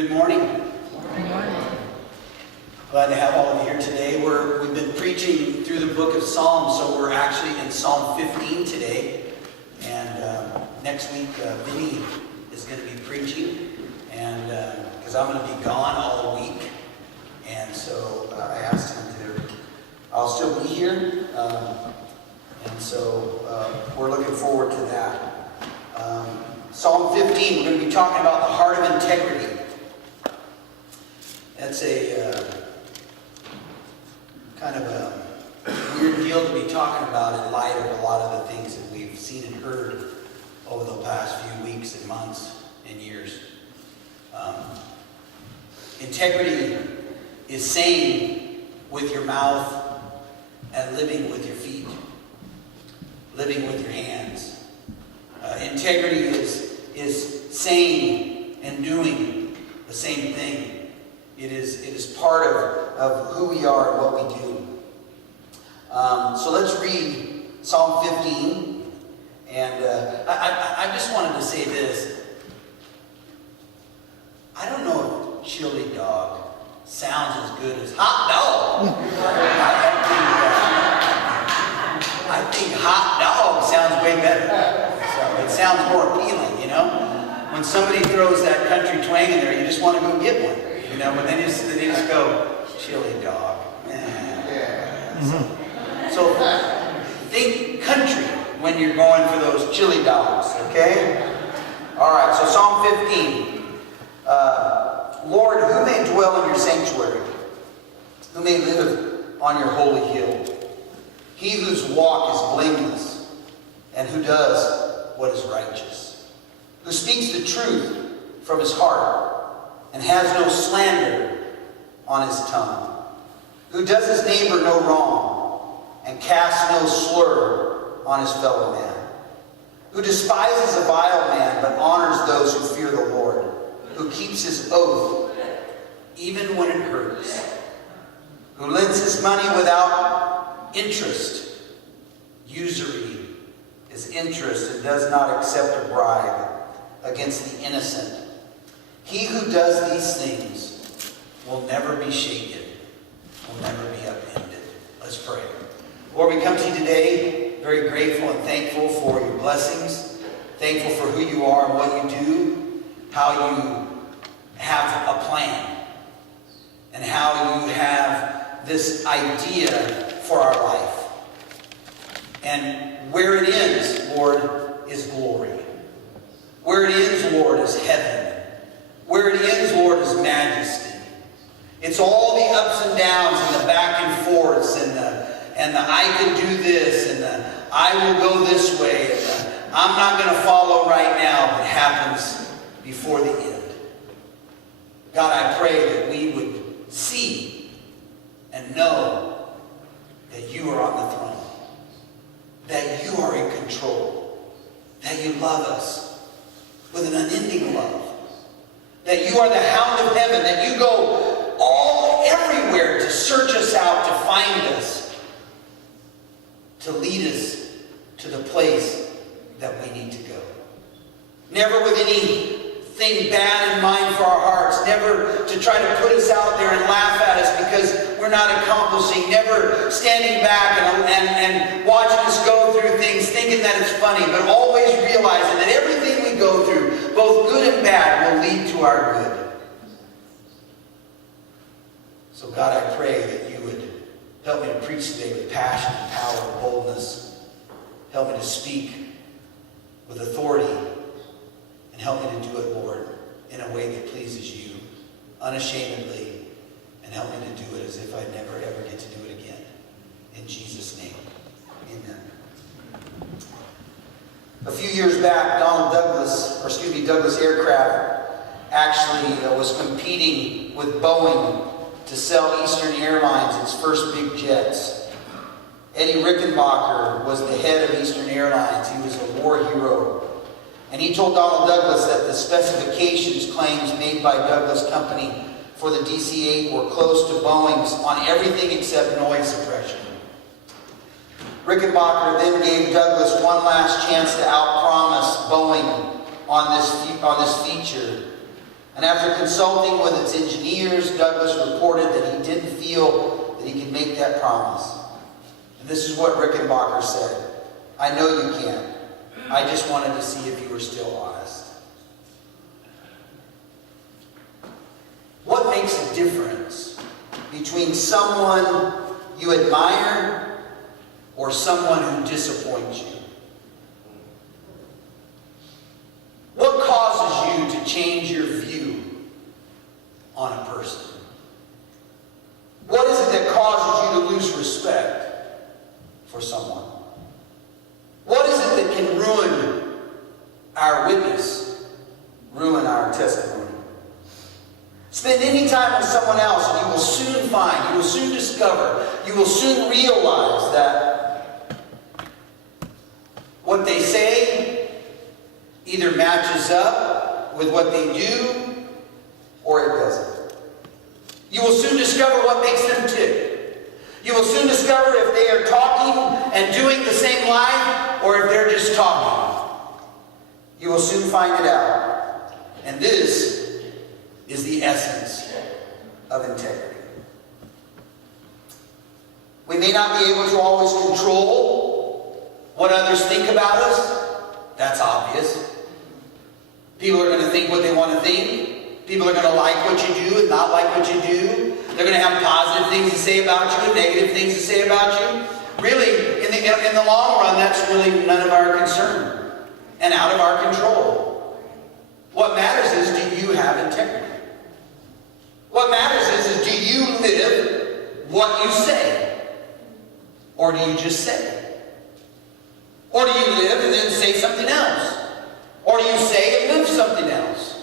Good morning. Good morning. Glad to have all of you here today. We've been preaching through the book of Psalms, so we're actually in Psalm 15 today. And next week, Vinny is going to be preaching, and because I'm going to be gone all week. And so I asked him to, I'll still be here. And so we're looking forward to that. Psalm 15, we're going to be talking about the heart of integrity. That's a kind of a weird deal to be talking about in light of a lot of the things that we've seen and heard over the past few weeks and months and years. Integrity is saying with your mouth and living with your feet, living with your hands. Integrity is saying and doing the same thing. It is part of who we are and what we do. So let's read Psalm 15. And I just wanted to say this. I don't know if chili dog sounds as good as hot dog. I think hot dog sounds way better. So it sounds more appealing, you know. When somebody throws that country twang in there, you just want to go get one. You know, but then they just go, chili dog. So think country when you're going for those chili dogs, okay? All right, so Psalm 15. Lord, who may dwell in your sanctuary? Who may live on your holy hill? He whose walk is blameless and who does what is righteous, who speaks the truth from his heart and has no slander on his tongue, who does his neighbor no wrong and casts no slur on his fellow man, who despises a vile man but honors those who fear the Lord, who keeps his oath even when it hurts, who lends his money without interest. Usury is interest and does not accept a bribe against the innocent. He who does these things will never be shaken, will never be upended. Let's pray. Lord, we come to you today very grateful and thankful for your blessings, thankful for who you are and what you do, how you have a plan, and how you have this idea for our life. And where it ends, Lord, is glory. Where it ends, Lord, is heaven. Where it ends, Lord, is majesty. It's all the ups and downs and the back and forths and the I can do this and the I will go this way and the I'm not going to follow right now that happens before the end. God, I pray that we would see and know that you are on the throne, that you are in control, that you love us with an unending love, that you are the hound of heaven, that you go everywhere to search us out, to find us, to lead us to the place that we need to go. Never with anything bad in mind for our hearts, never to try to put us out there and laugh at us because we're not accomplishing, never standing back and watching us go through things thinking that it's funny, but always realizing that everything we go through, both good and bad, will lead to our good. So God, I pray that you would help me to preach today with passion and power and boldness. Help me to speak with authority and help me to do it, Lord, in a way that pleases you, unashamedly, and help me to do it as if I never ever get to do it again. In Jesus' name, amen. A few years back, Douglas Aircraft actually was competing with Boeing to sell Eastern Airlines its first big jets. Eddie Rickenbacker was the head of Eastern Airlines. He was a war hero. And he told Donald Douglas that the specifications claims made by Douglas Company for the DC-8 were close to Boeing's on everything except noise suppression. Rickenbacker then gave Douglas one last chance to outpromise Boeing on this feature. And after consulting with its engineers, Douglas reported that he didn't feel that he could make that promise. And this is what Rickenbacker said: "I know you can. I just wanted to see if you were still honest." What makes a difference between someone you admire or someone who disappoints you? What causes you to change your view on a person? What is it that causes you to lose respect for someone? What is it that can ruin our witness, ruin our testimony? Spend any time with someone else and you will soon find, you will soon discover, you will soon realize that what they say either matches up with what they do or it doesn't. You will soon discover what makes them tick. You will soon discover if they are talking and doing the same life or if they're just talking. You will soon find it out. And this is the essence of integrity. We may not be able to always control what others think about us. That's obvious. People are going to think what they want to think. People are going to like what you do and not like what you do. They're going to have positive things to say about you and negative things to say about you. Really, in the long run, that's really none of our concern and out of our control. What matters is, do you have integrity? What matters is do you live what you say? Or do you just say it? Or do you live and then say something else? Or do you say and live something else?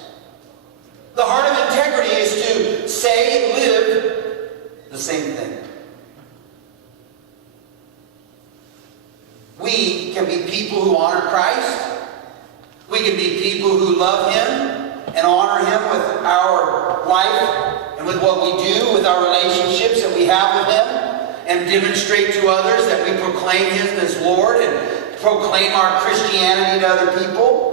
The heart of integrity is to say and live the same thing. We can be people who honor Christ. We can be people who love Him and honor Him with our life and with what we do, with our relationships that we have with Him, and demonstrate to others that we proclaim Him as Lord and proclaim our Christianity to other people.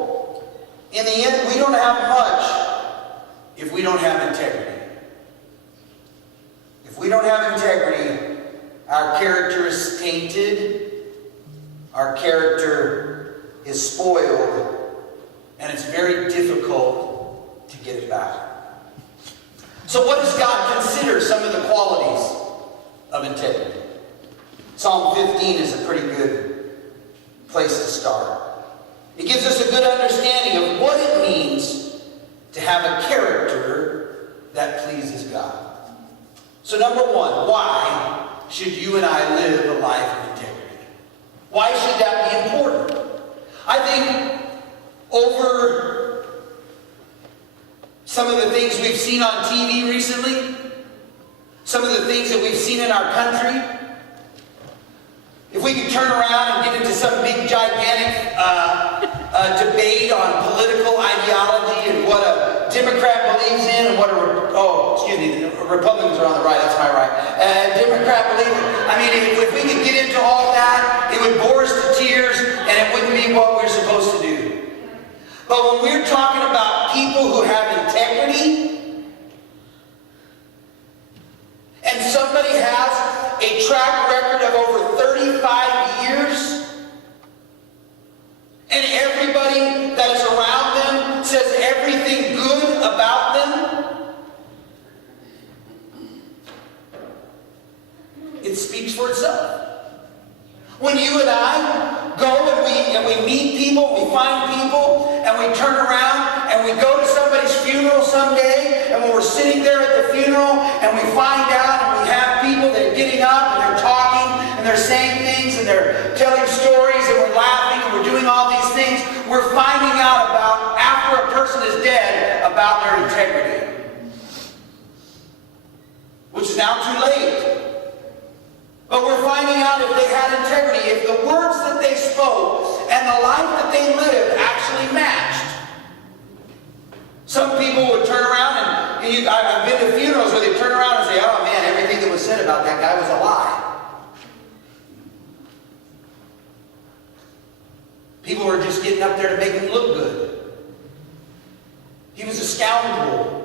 In the end, we don't have much if we don't have integrity. If we don't have integrity, our character is tainted, our character is spoiled, and it's very difficult to get it back. So what does God consider some of the qualities of integrity? Psalm 15 is a pretty good place to start. It gives us a good understanding of what it means to have a character that pleases God. So number one, why should you and I live a life of integrity? Why should that be important? I think over some of the things we've seen on TV recently, some of the things that we've seen in our country, if we could turn around and get into some big gigantic debate on political ideology and what a Democrat believes in and what Republicans are on the right, that's my right. Democrat believes, if we could get into all that, it would bore us to tears and it wouldn't be what we're supposed to do. But when we're talking about people who have integrity, and somebody has a track record of over 35 years, and everybody that is around them says everything good about them, it speaks for itself. When you and I go and we meet people, we find people, and we turn around and we go to somebody's funeral someday, and when we're sitting there at the funeral and we find out and we have people that are getting up and they're talking and they're saying things and they're telling stories and we're laughing and we're doing all these things, we're finding out about, after a person is dead, about their integrity. Which is now too late. But we're finding out if they had integrity, if the words that they spoke and the life that they lived actually matched. Some people would turn around and I've been to funerals where they turn around and say, oh man, everything that was said about that guy was a lie. People were just getting up there to make him look good. He was a scoundrel.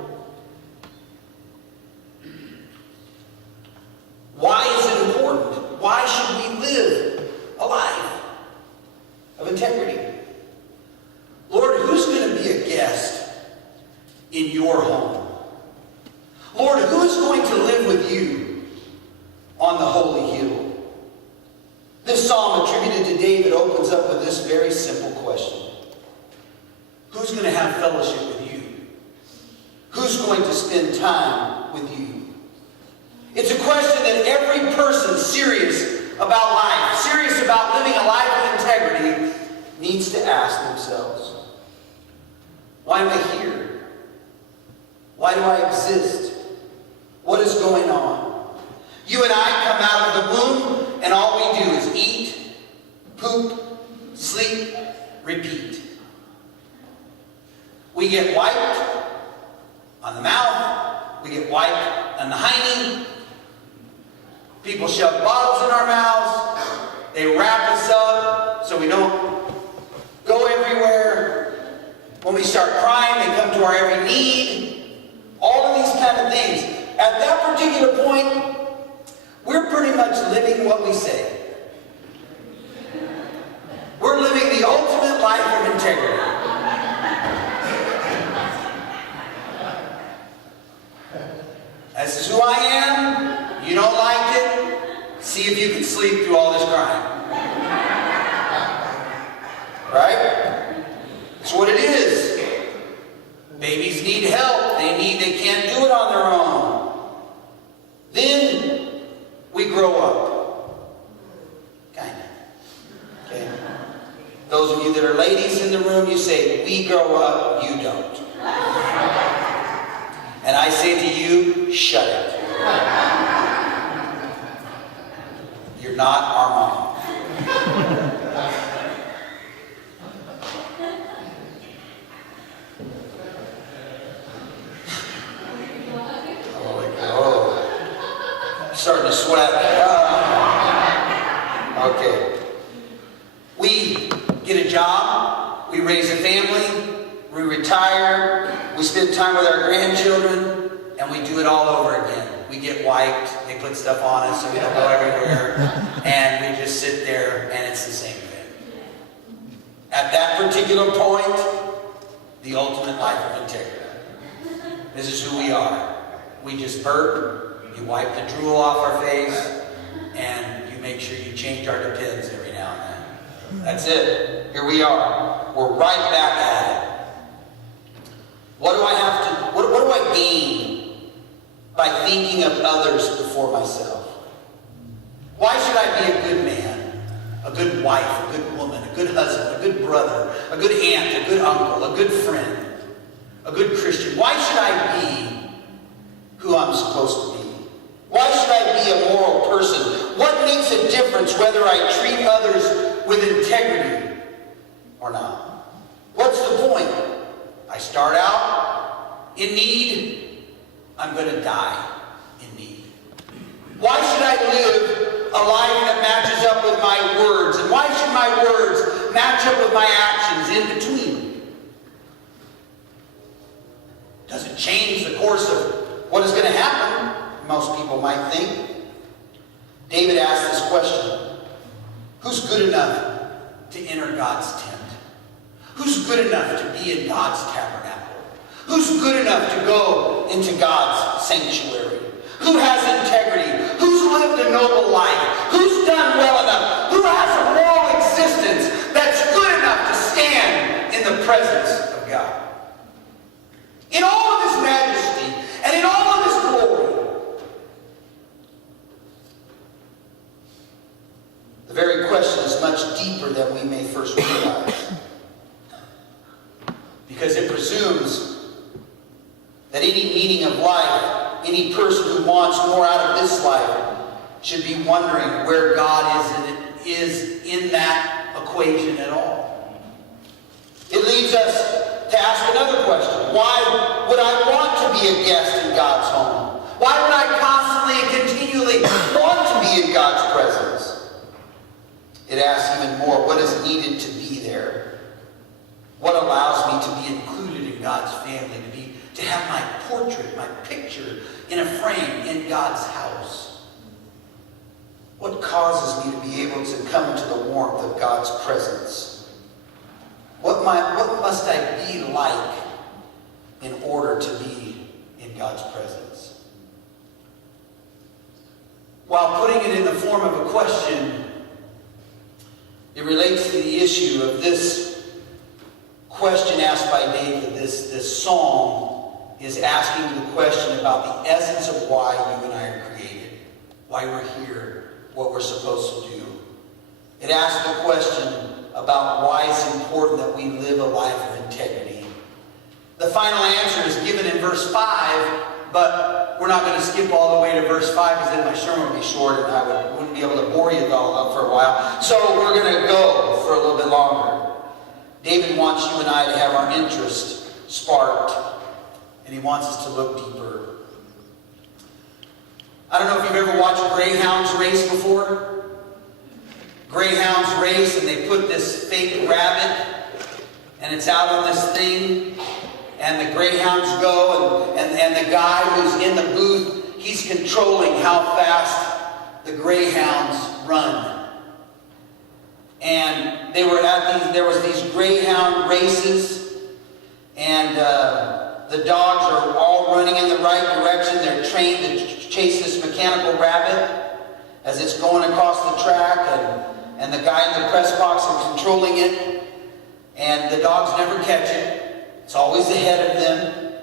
home? Lord, who is going to live with you on the holy hill? This psalm attributed to David opens up with this very simple question. Who's going to have fellowship with you? Who's going to spend time with you? It's a question that every person serious about life, serious about living a life of integrity, needs to ask themselves. Why am I here? Why do I exist? What is going on? You and I come out of the womb, and all we do is eat, poop, sleep, repeat. We get wiped on the mouth. We get wiped on the hiney. People shove bottles in our mouths. They wrap us up so we don't go everywhere. When we start crying, they come to our every need. All of these kind of things. At that particular point, we're pretty much living what we say. We're living the ultimate life of integrity. This is who I am. You don't like it? See if you can sleep through all this crying. Right? That's what it is. Babies need help. They can't do it on their own. Then we grow up. Kind of. Okay? Those of you that are ladies in the room, you say, we grow up, you don't. And I say to you, shut it. You're not our mom. Starting to sweat. Okay. We get a job. We raise a family. We retire. We spend time with our grandchildren. And we do it all over again. We get wiped. They put stuff on us so we don't go everywhere. And we just sit there and it's the same thing. At that particular point, the ultimate life of integrity. This is who we are. We just burp. You wipe the drool off our face, and you make sure you change our Depends every now and then. That's it. Here we are. We're right back at it. What do I gain by thinking of others before myself? Why should I be a good man, a good wife, a good woman, a good husband, a good brother, a good aunt, a good uncle, a good friend, a good Christian? Why should I be who I'm supposed to be? Why should I be a moral person? What makes a difference whether I treat others with integrity or not? What's the point? I start out in need. I'm going to die in need. Why should I live a life that matches up with my words? And why should my words match up with my actions in between? Doesn't change the course of what is going to happen. Most people might think. David asked this question. Who's good enough to enter God's tent? Who's good enough to be in God's tabernacle? Who's good enough to go into God's sanctuary? Who has integrity? Who's lived a noble life? Who's done well enough? Who has a moral existence that's good enough to stand in the presence of God? In all of His majesty and in all of His glory, the very question is much deeper than we may first realize. Because it presumes that any meaning of life, any person who wants more out of this life, should be wondering where God is in that equation at all. It leads us to ask another question. Why would I want to be a guest in God's home? Why would I constantly and continually want to be in God's presence? It asks even more, what is needed to be there? What allows me to be included in God's family, to have my portrait, my picture in a frame in God's house? What causes me to be able to come into the warmth of God's presence? What must I be like in order to be God's presence. While putting it in the form of a question, it relates to the issue of this question asked by David. This psalm is asking the question about the essence of why you and I are created, why we're here, what we're supposed to do. It asks the question about why it's important that we live a life of integrity. The final answer is given in verse 5, but we're not going to skip all the way to verse 5 because then my sermon would be short and I wouldn't be able to bore you all up for a while. So we're going to go for a little bit longer. David wants you and I to have our interest sparked, and he wants us to look deeper. I don't know if you've ever watched greyhounds race before. Greyhounds race, and they put this fake rabbit, and it's out on this thing, and the greyhounds go, and the guy who's in the booth, he's controlling how fast the greyhounds run. And there was these greyhound races, and the dogs are all running in the right direction. They're trained to chase this mechanical rabbit as it's going across the track, and the guy in the press box is controlling it, and the dogs never catch it. It's always ahead of them.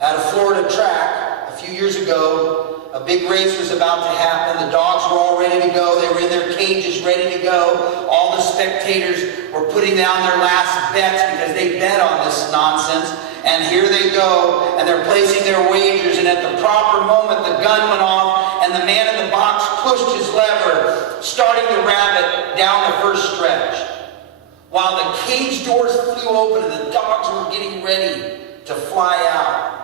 At a Florida track a few years ago, a big race was about to happen. The dogs were all ready to go. They were in their cages ready to go. All the spectators were putting down their last bets because they bet on this nonsense. And here they go, and they're placing their wagers, and at the proper moment the gun went off, and the man in the box pushed his lever, starting the rabbit down the first stretch. While the cage doors flew open and the dogs were getting ready to fly out.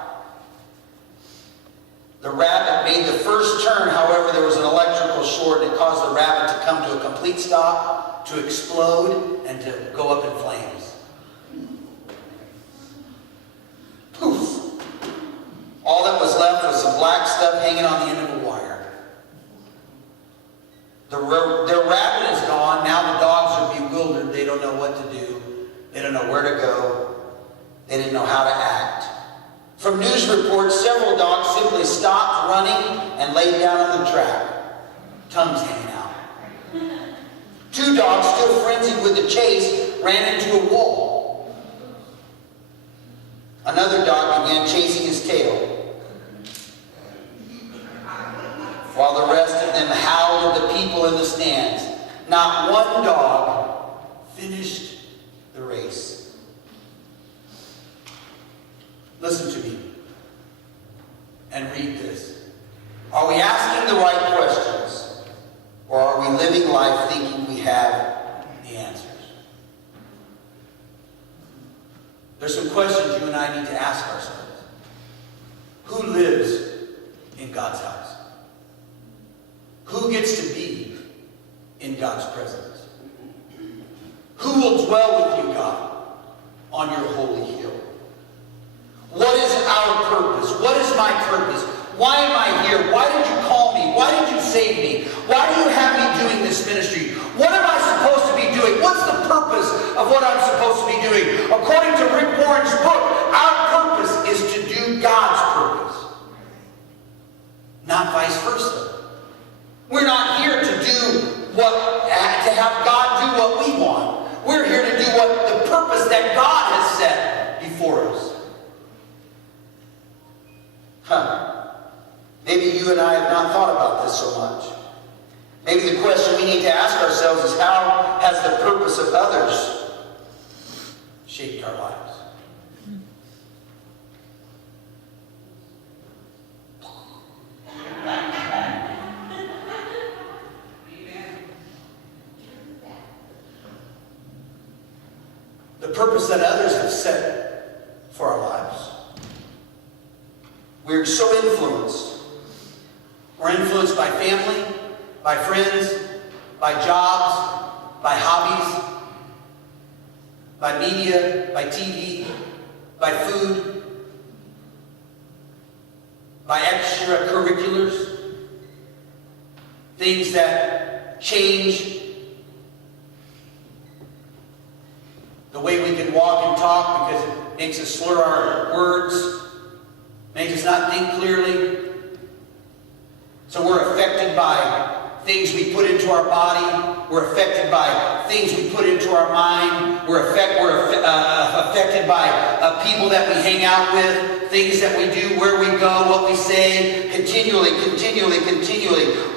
The rabbit made the first turn, however, there was an electrical short that caused the rabbit to come to a complete stop, to explode, and to go up in flames. Poof! All that was left was some black stuff hanging on the end of a wire. Their rabbit is gone. Now the dogs are bewildered. They don't know what to do. They don't know where to go. They didn't know how to act. From news reports, several dogs simply stopped running and laid down on the track, tongues hanging out. 2 dogs, still frenzied with the chase, ran into a wall. Another dog began chasing his tail, while the rest of them howled at the people in the stands. Not one dog finished the race. Listen to me and read this. Are we asking the right questions, or are we living life thinking we have the answers? There's some questions you and I need to ask ourselves. Who lives in God's house? Who gets to be in God's presence? Who will dwell with you, God, on your holy hill? What is our purpose? What is my purpose? Why am I here? Why did you call me? Why did you save me? Why do you have me doing this ministry? What am I supposed to be doing? What's the purpose of what I'm supposed to be doing? According to Rick Warren's book, our purpose is to do God's purpose, not vice versa. We're not here to have God do what we want. We're here to do what the purpose that God has set before us. Maybe you and I have not thought about this so much. Maybe the question we need to ask ourselves is, how has the purpose of others shaped our lives? The purpose that others have set for our lives. We're so influenced. We're influenced by family, by friends, by jobs, by hobbies, by media, by TV, by food, by extracurriculars, things that change the way we can walk and talk because it makes us slur our words, makes us not think clearly. So we're affected by things we put into our body. We're affected by things we put into our mind. We're affected by people that we hang out with, things that we do, where we go, what we say, continually.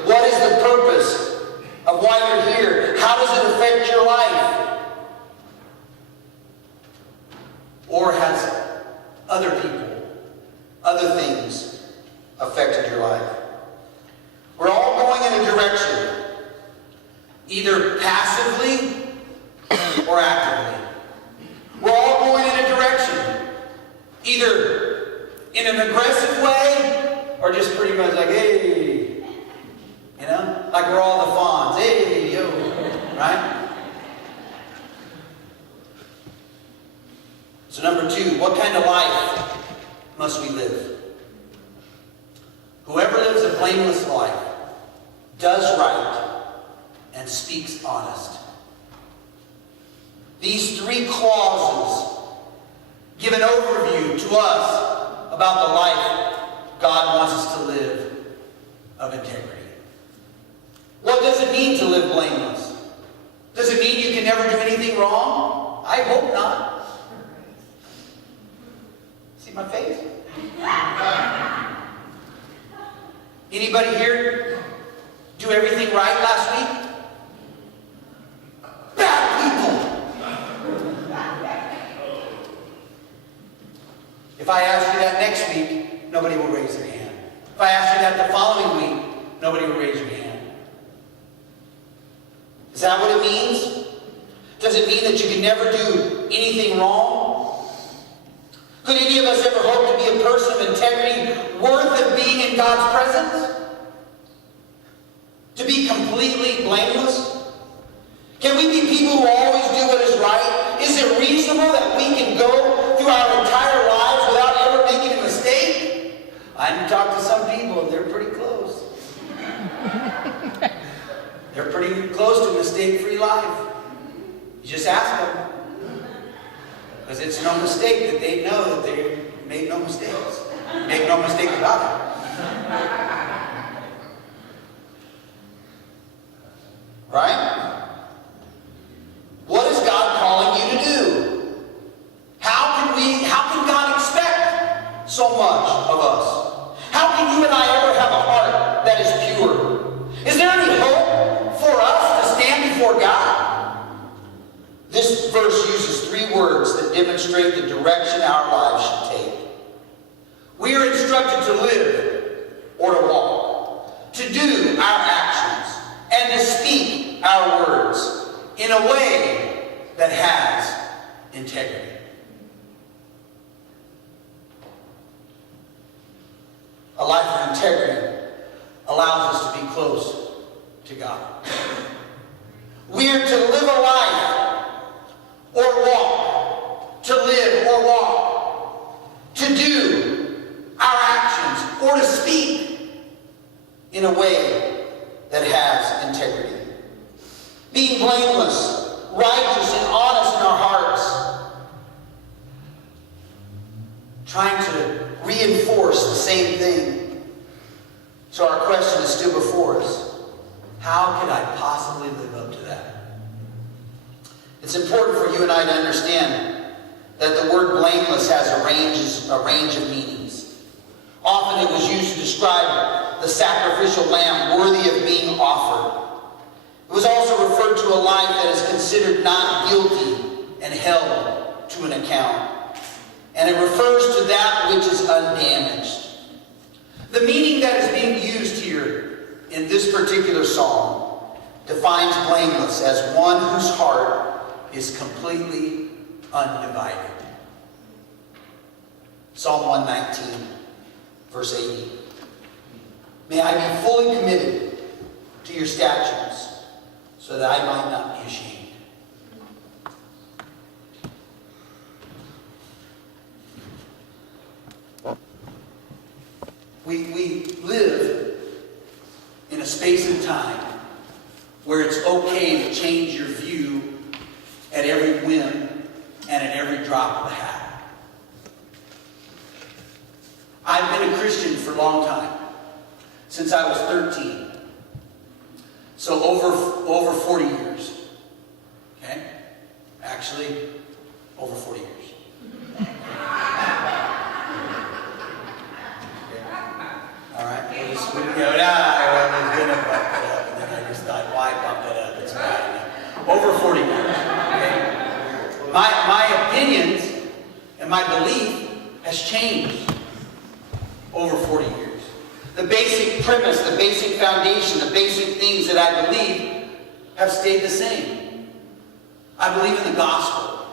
What is the purpose of why you're here? How does it affect your life? Or has other people, other things affected your life? We're all going in a direction, either passively or actively. We're all going in a direction, either in an aggressive way or just pretty much like, hey, you know, like we're all the fawns, hey, yo, right? So number 2, what kind of life must we live? Whoever lives a blameless life does right and speaks honest. These 3 clauses give an overview to us about the life God wants us to live of integrity. What does it mean to live blameless? Does it mean you can never do anything wrong? I hope not. See my face? Anybody here do everything right last week? Bad people! If I ask you that next week, nobody will raise their hand. If I ask you that the following week, nobody will raise your hand. Is that what it means? Does it mean that you can never do anything wrong? Could any of us ever hope to be a person of integrity worth of being in God's presence? To be completely blameless? Can we be people who always do what is right? Is it reasonable that we can go through our entire lives without ever making a mistake? I've talked to some people and they're pretty close. They're pretty close to a mistake-free life. You just ask them. Because it's no mistake that they know that they made no mistakes. Make no mistake about it. Right? What is God calling you to do? How can God expect so much of us? How can you and I ever have a heart that is pure? Is there any hope for us to stand before God? This verse uses 3 words that demonstrate the direction our lives should take. We are instructed to live or to walk, to do our actions, and to speak our words in a way that has integrity. A life of integrity allows us to be close to God. We are to live a life or walk, to live or walk, to do our actions or to speak in a way that has integrity. Being blameless, righteous, and honest in our hearts. Trying to reinforce the same thing. So our question is still before us. How could I possibly live up to that? It's important for you and I to understand that the word blameless has a range of meanings. Often it was used to describe the sacrificial lamb worthy of being offered. It was also referred to a life that is considered not guilty and held to an account. And it refers to that which is undamaged. The meaning that is being used here in this particular psalm defines blameless as one whose heart is completely undivided. Psalm 119, verse 80. May I be fully committed to your statutes, so that I might not be ashamed. We live in a space and time where it's okay to change your view at every whim and at every drop of the hat. I've been Christian for a long time, since I was 13. So over 40 years. Okay? Actually, over 40 years. All right? We'll just go, I was going to bump it up, and then I just thought, why bump it up? It's bad enough. Over 40 years. Okay? My opinions and my belief has changed over 40 years. The basic premise, the basic foundation, the basic things that I believe have stayed the same. I believe in the gospel.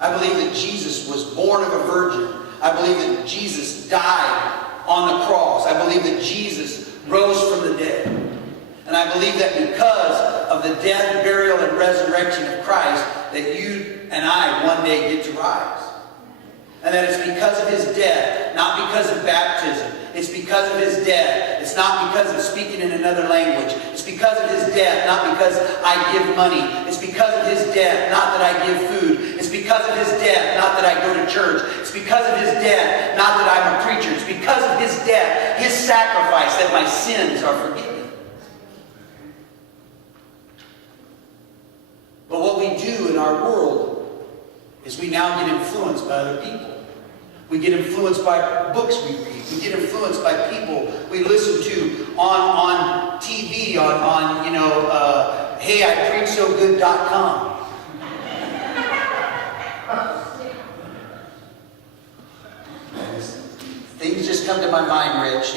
I believe that Jesus was born of a virgin. I believe that Jesus died on the cross. I believe that Jesus rose from the dead. And I believe that because of the death, burial, and resurrection of Christ, that you and I one day get to rise. And that it's because of his death, not because of baptism. It's because of his death. It's not because of speaking in another language. It's because of his death, not because I give money. It's because of his death, not that I give food. It's because of his death, not that I go to church. It's because of his death, not that I'm a preacher. It's because of his death, his sacrifice, that my sins are forgiven. But what we do in our world is we now get influenced by other people. We get influenced by books we read. We get influenced by people we listen to on TV, heyIpreachsogood.com. Things just come to my mind, Rich.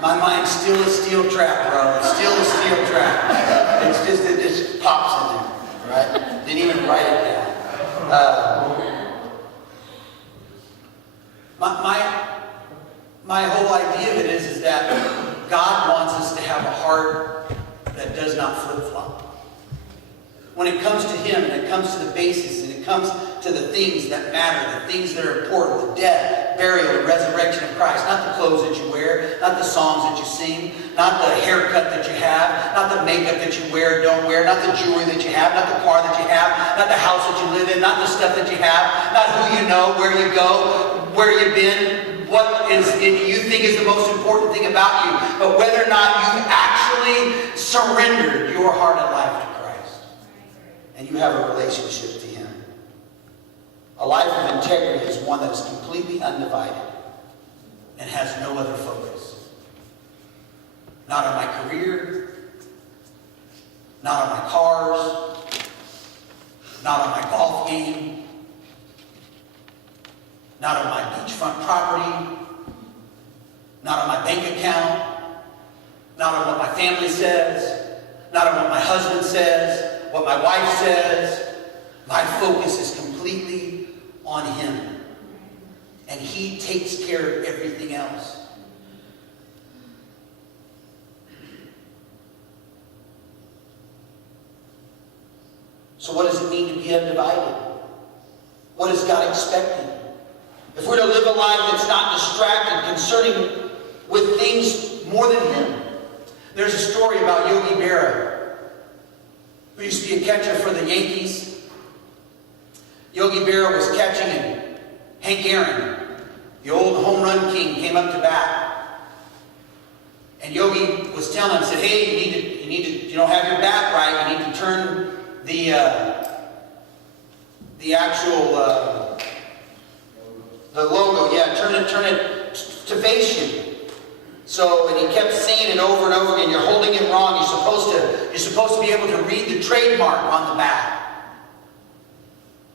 My mind's still a steel trap, bro. It's still a steel trap. It just pops in there, right? Didn't even write it down. My whole idea of it is that God wants us to have a heart that does not flip-flop. When it comes to him, and it comes to the basis, and it comes to the things that matter, the things that are important, the death, burial, and resurrection of Christ, not the clothes that you wear, not the songs that you sing, not the haircut that you have, not the makeup that you wear or don't wear, not the jewelry that you have, not the car that you have, not the house that you live in, not the stuff that you have, not who you know, where you go, where you've been, what you think is the most important thing about you, but whether or not you actually surrendered your heart and life to Christ. And you have a relationship to him. A life of integrity is one that is completely undivided and has no other focus. Not on my career, not on my cars, not on my golf game, not on my beachfront property, not on my bank account, not on what my family says, not on what my husband says, what my wife says. My focus is completely on him. And he takes care of everything else. So what does it mean to be undivided? What is God expecting? If we're to live a life that's not distracted concerning with things more than him. There's a story about Yogi Berra, who used to be a catcher for the Yankees. Yogi Berra was catching, and Hank Aaron, the old home run king, came up to bat. And Yogi was telling him, said, hey, you need to have your bat right. You need to turn the actual the logo, turn it to face you. So, and he kept saying it over and over again. You're holding it wrong. You're supposed to be able to read the trademark on the bat.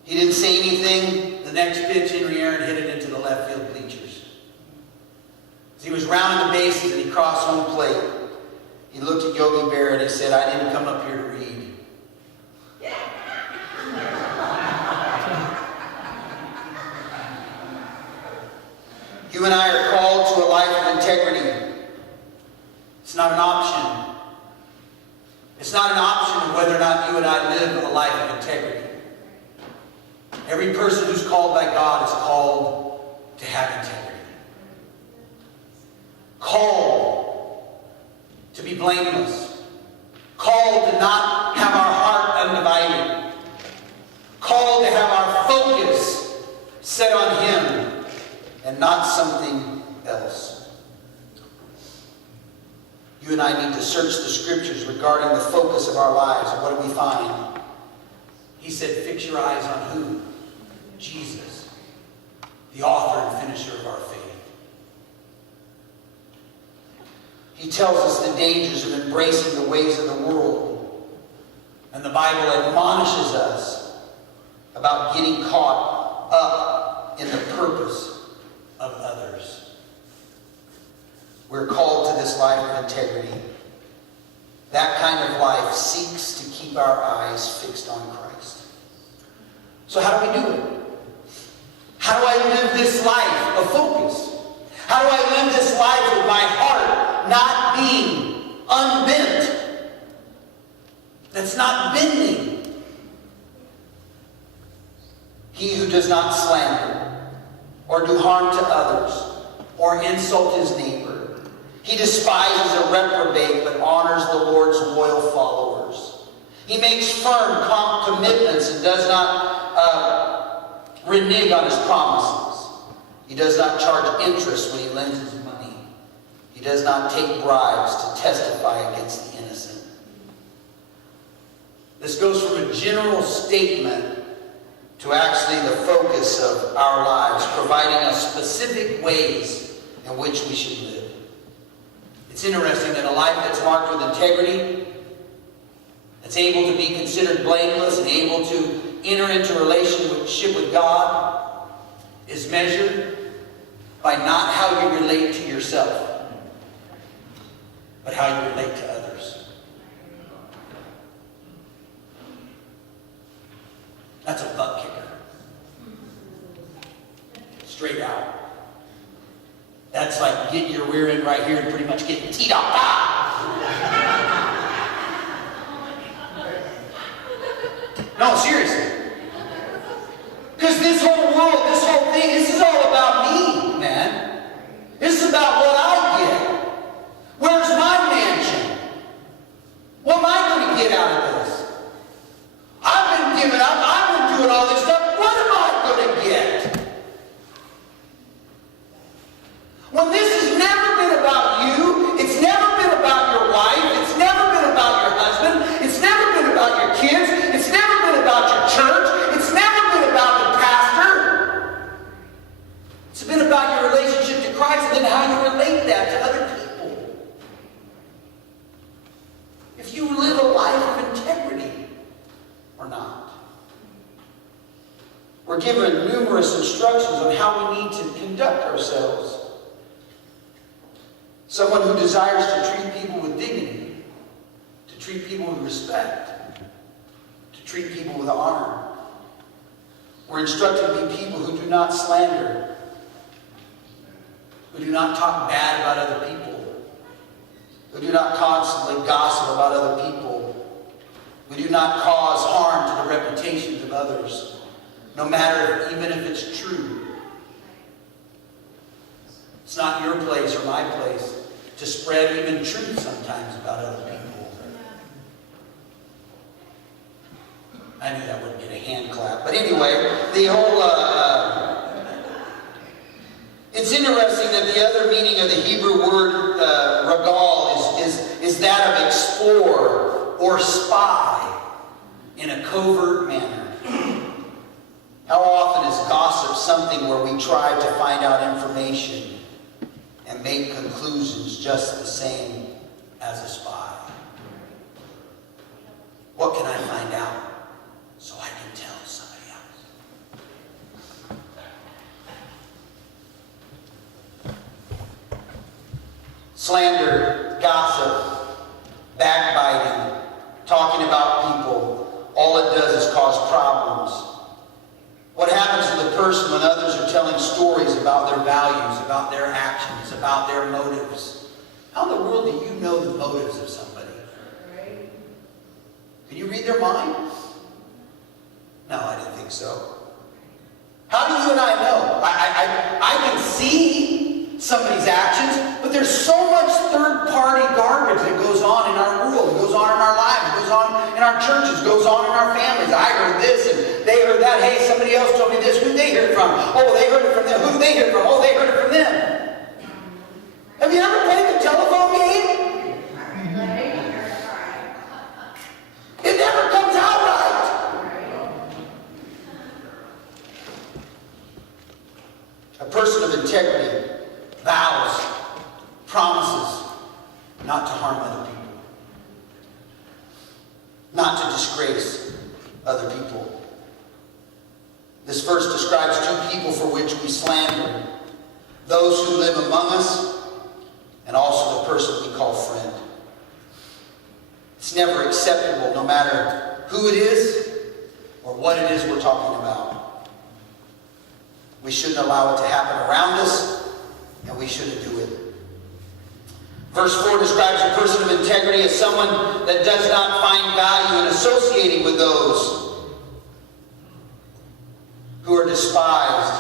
He didn't say anything. The next pitch, Henry Aaron hit it into the left field bleachers. As he was rounding the bases and he crossed home plate, he looked at Yogi Berra and he said, I didn't come up here to read. You and I are called to a life of integrity. It's not an option. It's not an option of whether or not you and I live a life of integrity. Every person who's called by God is called to have integrity. Called to be blameless. Called to not have our heart undivided. Called to have our focus set on him and not something else. You and I need to search the scriptures regarding the focus of our lives. And what do we find? He said, fix your eyes on who? Jesus, the author and finisher of our faith. He tells us the dangers of embracing the ways of the world. And the Bible admonishes us about getting caught up in the purpose of others. We're called to this life of integrity. That kind of life seeks to keep our eyes fixed on Christ. So how do we do it? How do I live this life of focus? How do I live this life with my heart not being unbent? That's not bending. He who does not slander or do harm to others or insult his neighbor. He despises a reprobate but honors the Lord's loyal followers. He makes firm commitments and does not renege on his promises. He does not charge interest when he lends his money. He does not take bribes to testify against the innocent. This goes from a general statement to actually the focus of our lives, providing us specific ways in which we should live. It's interesting that a life that's marked with integrity, that's able to be considered blameless and able to enter into a relationship with God, is measured by not how you relate to yourself, but how you relate to others. That's a butt kicker. Straight out. That's like getting your rear end right here and pretty much getting teed up. No, seriously. Because this whole world, this whole thing, this is all about me, man. This is about what I get. Where's my mansion? What am I going to get out of this? I've been giving up. I've been doing all this stuff. What am I going to get? When this has never been about you, it's never been about your wife, it's never been about your husband, it's never been about your kids, it's never been about your church, it's never been about the pastor. It's been about your relationship to Christ and then how you relate that to other people. If you live a life of integrity or not. We're given numerous instructions on how we need to conduct ourselves. Someone who desires to treat people with dignity, to treat people with respect, to treat people with honor. We're instructed to be people who do not slander, who do not talk bad about other people, who do not constantly gossip about other people, who do not cause harm to the reputations of others, no matter even if it's true. It's not your place or my place to spread even truth sometimes about other people. I knew that wouldn't get a hand clap. But anyway, the whole... it's interesting that the other meaning of the Hebrew word ragal is that of explore or spy in a covert manner. How often is gossip something where we try to find out information and make conclusions just the same as a spy? What can I find out so I can tell somebody else? Slander, gossip, backbiting, talking about people, all it does is cause problems. What happens to the person when others are telling stories about their values, about their actions, about their motives? How in the world do you know the motives of somebody? Can you read their mind? No, I didn't think so. How do you and I know? I can see somebody's actions, but there's so much third-party garbage that goes on in our world, goes on in our lives, goes on in our churches, goes on in our families. I heard this and they heard that. Hey, somebody else told me this. Who'd they hear it from? Oh, they heard it from them. Who'd they hear it from? Oh, they heard it from them. promises not to harm other people, not to disgrace other people. This verse describes two people for which we slander: those who live among us and also the person we call friend. It's never acceptable, no matter who it is or what it is we're talking about. We shouldn't allow it to happen around us, and we shouldn't do it. Verse 4 describes a person of integrity as someone that does not find value in associating with those who are despised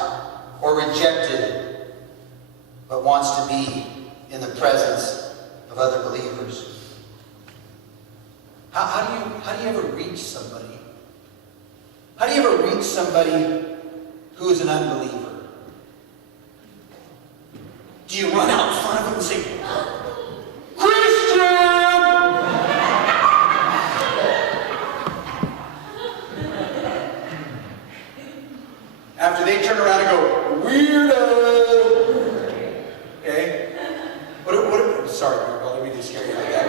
or rejected, but wants to be in the presence of other believers. How do you ever reach somebody? How do you ever reach somebody who is an unbeliever? Do you run out in front of them and say, Christian! After they turn around and go, weirdo! Okay? Sorry, Mark, let me just scare you like that.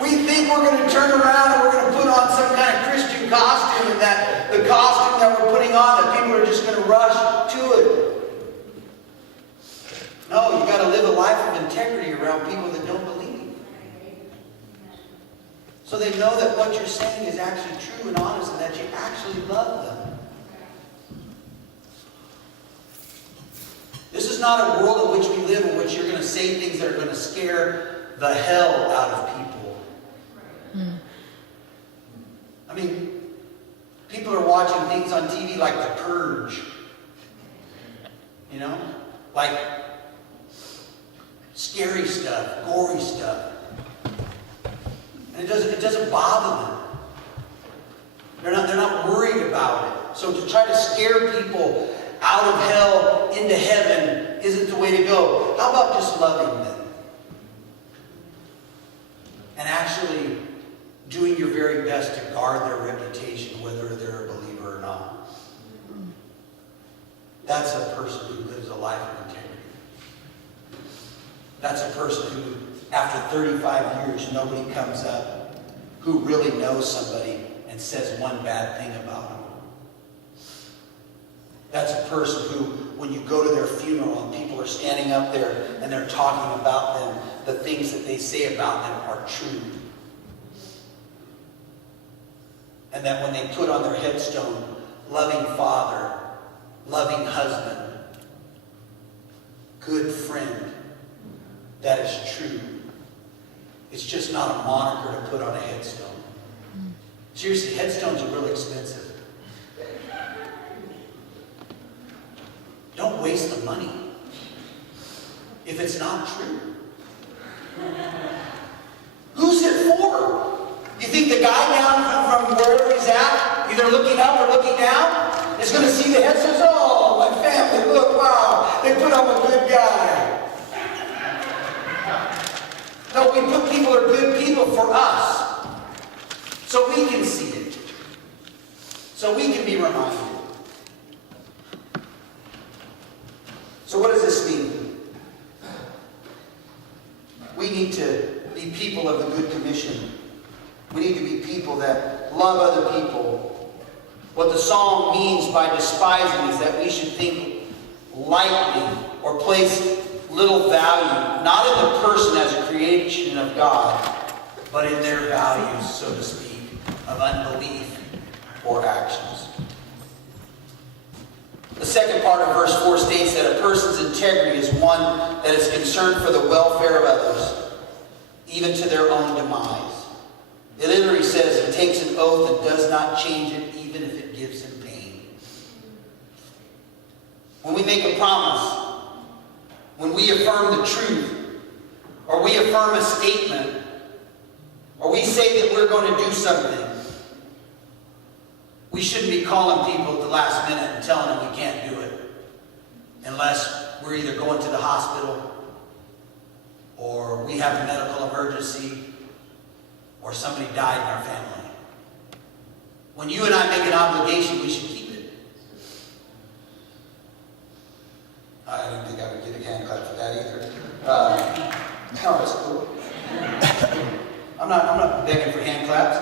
We think we're going to turn around and we're going to put on some kind of Christian costume, and that the costume that we're putting on, that people are just going to rush to it. No, you got to live a life of integrity around people that don't believe. So they know that what you're saying is actually true and honest, and that you actually love them. This is not a world in which we live in which you're going to say things that are going to scare the hell out of people. I mean, people are watching things on TV like The Purge. You know? Like scary stuff, gory stuff. And it doesn't bother them. They're not worried about it. So to try to scare people out of hell into heaven isn't the way to go. How about just loving them? And actually doing your very best to guard their reputation, whether they're a believer or not. That's a person who lives a life of integrity. That's a person who, after 35 years, nobody comes up who really knows somebody and says one bad thing about them. That's a person who, when you go to their funeral and people are standing up there and they're talking about them, the things that they say about them are true. And that when they put on their headstone, loving father, loving husband, good friend, that is true. It's just not a moniker to put on a headstone. Seriously, headstones are really expensive. Don't waste the money if it's not true. Who's it for? You think the guy down from wherever he's at, either looking up or looking down, is going to see the head and says, oh, my family, look, wow, they put up a good guy. No, we put people who are good people for us. So we can see it. So we can be reminded. So what does this mean? We need to be people of the Good Commission. We need to be people that love other people. What the psalm means by despising is that we should think lightly or place little value, not in the person as a creation of God, but in their values, so to speak, of unbelief or actions. The second part of verse 4 states that a person's integrity is one that is concerned for the welfare of others, even to their own demise. It literally says he takes an oath and does not change it, even if it gives him pain. When we make a promise, when we affirm the truth, or we affirm a statement, or we say that we're going to do something, we shouldn't be calling people at the last minute and telling them we can't do it unless we're either going to the hospital or we have a medical emergency or somebody died in our family. When you and I make an obligation, we should keep it. I didn't think I would get a hand clap for that either. No, it's cool. I'm not begging for hand claps.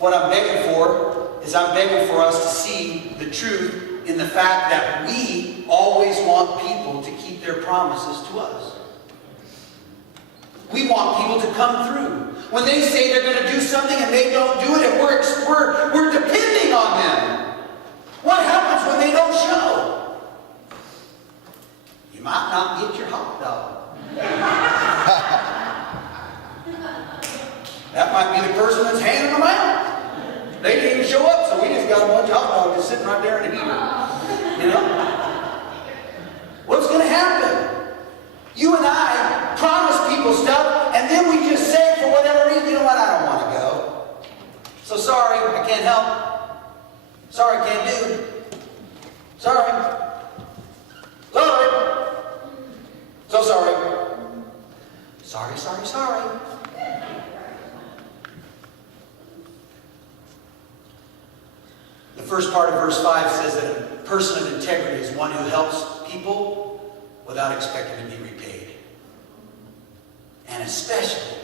What I'm begging for is I'm begging for us to see the truth in the fact that we always want people to keep their promises to us. We want people to come through. When they say they're going to do something and they don't do it, and we're depending on them. What happens when they don't show? You might not get your hot dog. That might be the person that's handing them out. They didn't even show up, so we just got a bunch of hot dogs just sitting right there in the heater. You know? What's going to happen? You and I promise people stuff, and then we just say for whatever reason, you know what, I don't want to go. So sorry, I can't help. Sorry, I can't do. Sorry. Sorry. So sorry. Sorry, sorry, sorry. The first part of verse 5 says that a person of integrity is one who helps people without expecting to be repaid. And especially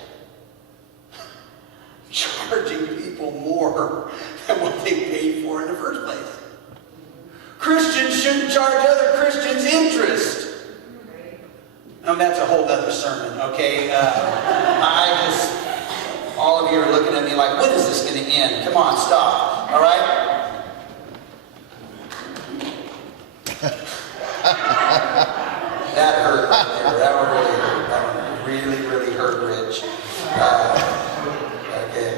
charging people more than what they paid for in the first place. Christians shouldn't charge other Christians interest. That's a whole other sermon, okay? All of you are looking at me like, when is this going to end? Come on, stop, all right? That hurt right there. That one really hurt. That one really, really hurt Rich. Okay.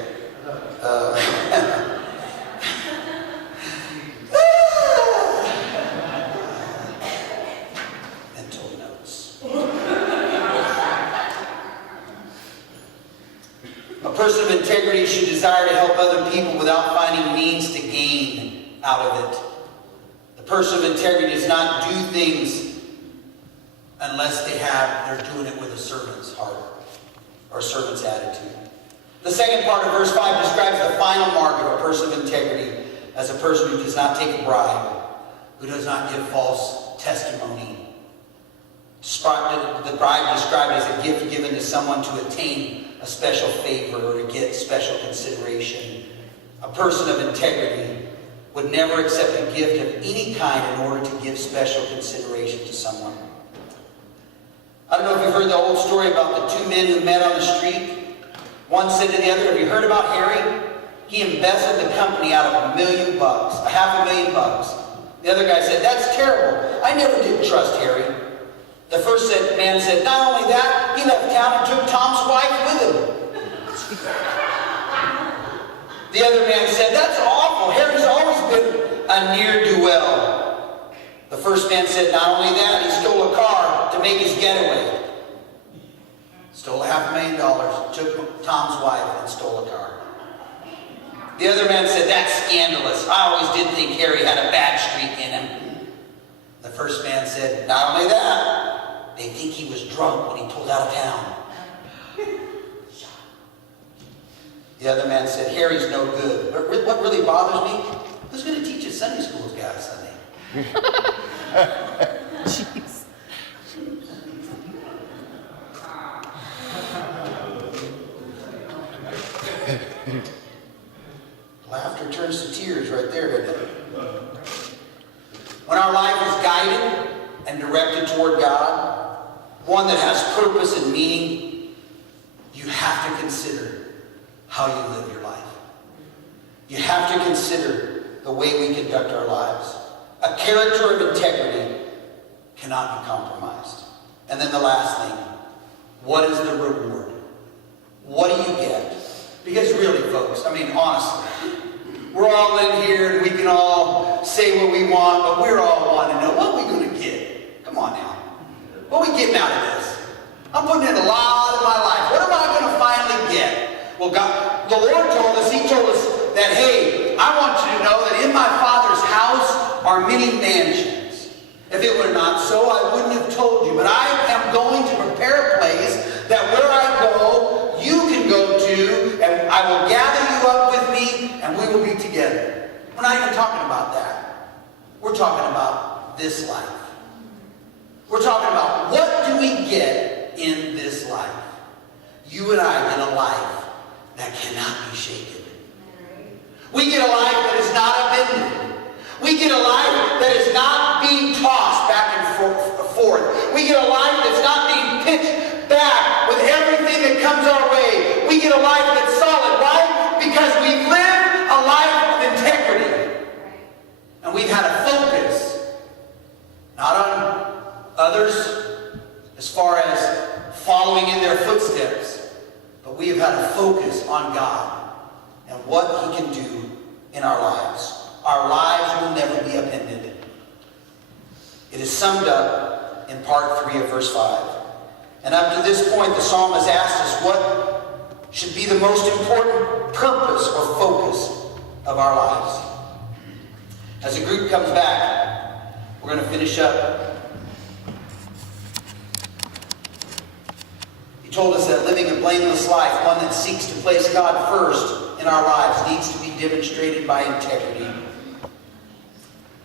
Mental notes. A person of integrity should desire to help other people without finding means to gain out of it. The person of integrity does not do things unless they're doing it with a servant's heart or a servant's attitude. The second part of verse 5 describes the final mark of a person of integrity as a person who does not take a bribe, who does not give false testimony. The bribe described as a gift given to someone to attain a special favor or to get special consideration. A person of integrity would never accept a gift of any kind in order to give special consideration to someone. I don't know if you've heard the old story about the two men who met on the street. One said to the other, have you heard about Harry? He embezzled the company out of $1 million, $500,000. The other guy said, that's terrible. I never did trust Harry. The first man said, not only that, he left town and took Tom's wife with him. The other man said, that's awful. Harry's always been a ne'er-do-well. The first man said, not only that, he stole a car to make his getaway. Stole $500,000, took Tom's wife and stole a car. The other man said, that's scandalous. I always did think Harry had a bad streak in him. The first man said, not only that, they think he was drunk when he pulled out of town. The other man said, Harry's no good. But what really bothers me, who's going to teach a Sunday school guy Sunday? Jeez. Laughter turns to tears right there, doesn't it? When our life is guided and directed toward God, one that has purpose and meaning, you have to consider how you live your life. You have to consider the way we conduct our lives. A character of integrity cannot be compromised. And then the last thing, what is the reward? What do you get? Because really, folks, I mean, honestly, we're all in here and we can all say what we want, but we're all wanting to know, what are we going to get? Come on now. What are we getting out of this? I'm putting in a lot of my life. What am I going to finally get? Well, God, the Lord told us, He told us that, hey, I want you to know that in my Father's house are many mansions. If it were not so, I wouldn't have told you. But I am going to prepare a place that where I go, you can go to, and I will gather you up with me, and we will be together. We're not even talking about that. We're talking about this life. We're talking about what do we get in this life? You and I get a life that cannot be shaken. We get a life that is not upended. We get a life that is not being tossed back and forth. We get a life that's not being pitched back with everything that comes our way. We get a life that's solid. Why? Because we've lived a life of integrity. And we've had a focus, not on others as far as following in their footsteps, but we have had a focus on God and what He can do in our lives. Our lives will never be upended. It is summed up in part 3 of verse 5. And up to this point, the psalmist asked us what should be the most important purpose or focus of our lives. As the group comes back, we're going to finish up. He told us that living a blameless life, one that seeks to place God first in our lives, needs to be demonstrated by integrity.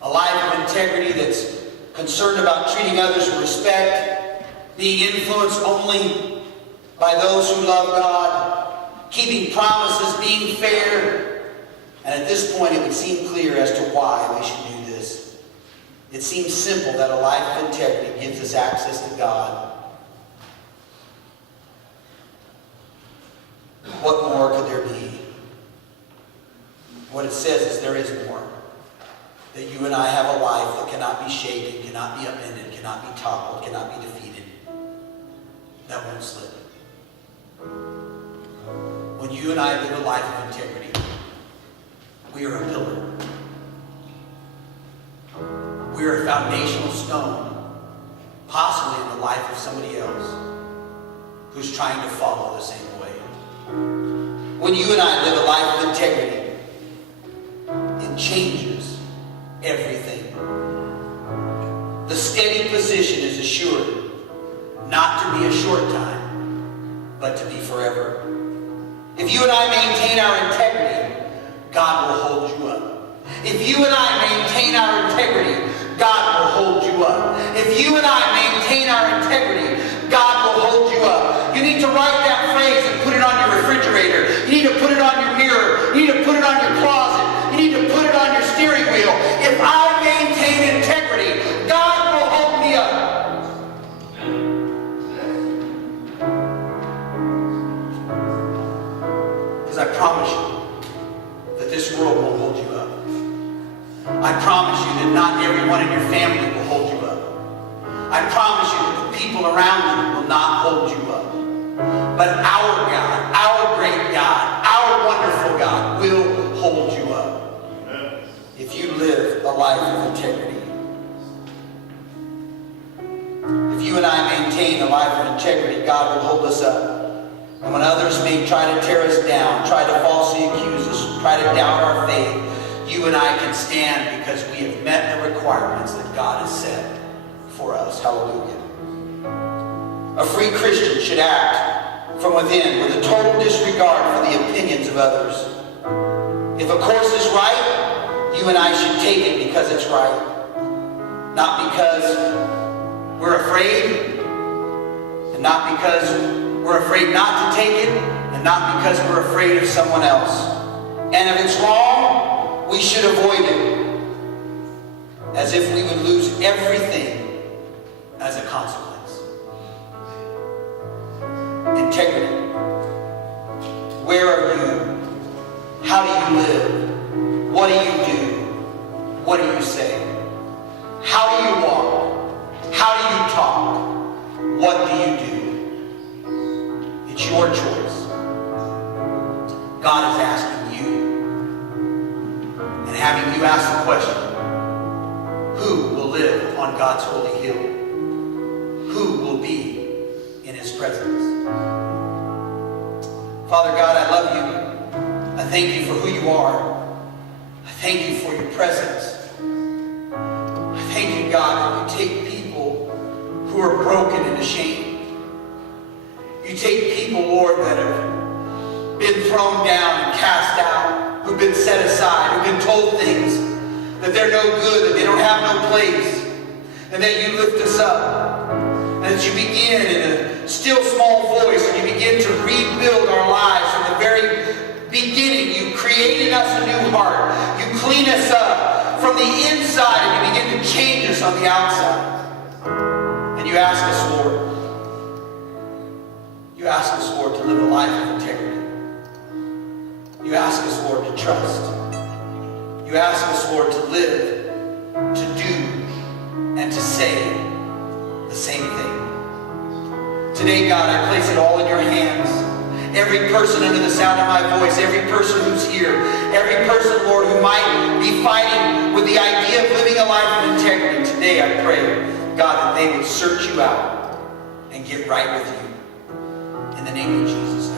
A life of integrity that's concerned about treating others with respect, being influenced only by those who love God, keeping promises, being fair. And at this point, it would seem clear as to why we should do this. It seems simple that a life of integrity gives us access to God. What more could there be? What it says is there is more. That you and I have a life that cannot be shaken, cannot be upended, cannot be toppled, cannot be defeated. That won't slip. When you and I live a life of integrity, we are a pillar. We are a foundational stone, possibly in the life of somebody else who's trying to follow the same way. When you and I live a life of integrity, it changes everything. The steady position is assured not to be a short time, but to be forever. If you and I maintain our integrity, God will hold you up. If you and I maintain our integrity, God will hold you up. If you and I maintain our integrity, God will hold you up. You need to write that phrase and put it on your refrigerator. You need to put it on your mirror. You need to put it on your closet. You need to put it on your steering wheel. If I maintain integrity, God will hold me up. Because I promise you that this world won't hold you up. I promise you that not everyone in your family will hold you up. I promise you that the people around you will not hold you up. But our God, our great God, our wonderful God will hold you up. If you live a life of integrity. If you and I maintain a life of integrity, God will hold us up. And when others may try to tear us down, try to falsely accuse us, try to doubt our faith, you and I can stand because we have met the requirements that God has set for us. Hallelujah. A free Christian should act from within with a total disregard for the opinions of others. If a course is right, you and I should take it because it's right. Not because we're afraid, and not because we're afraid not to take it, and not because we're afraid of someone else. And if it's wrong, we should avoid it, as if we would lose everything as a consequence. Integrity. Where are you? How do you live? What do you do? What do you say? How do you walk? How do you talk? What do you do? It's your choice. God is asking you, and having you ask the question, who will live on God's holy hill? Who will be in His presence? Father God, I love you. I thank you for who you are. I thank you for your presence. I thank you, God, that you take people who are broken and ashamed. You take people, Lord, that have been thrown down and cast out, who've been set aside, who've been told things, that they're no good, that they don't have no place. and that you lift us up. And that you begin in a still small voice, and you begin to rebuild our lives from the very beginning. You created us a new heart. You clean us up from the inside, and you begin to change us on the outside. And you ask us, Lord, to live a life of integrity. You ask us, Lord, to trust. You ask us, Lord, to live, to do, and to say the same thing. Today, God, I place it all in your hands. Every person under the sound of my voice, every person who's here, every person, Lord, who might be fighting with the idea of living a life of integrity, today I pray, God, that they would search you out and get right with you. In the name of Jesus,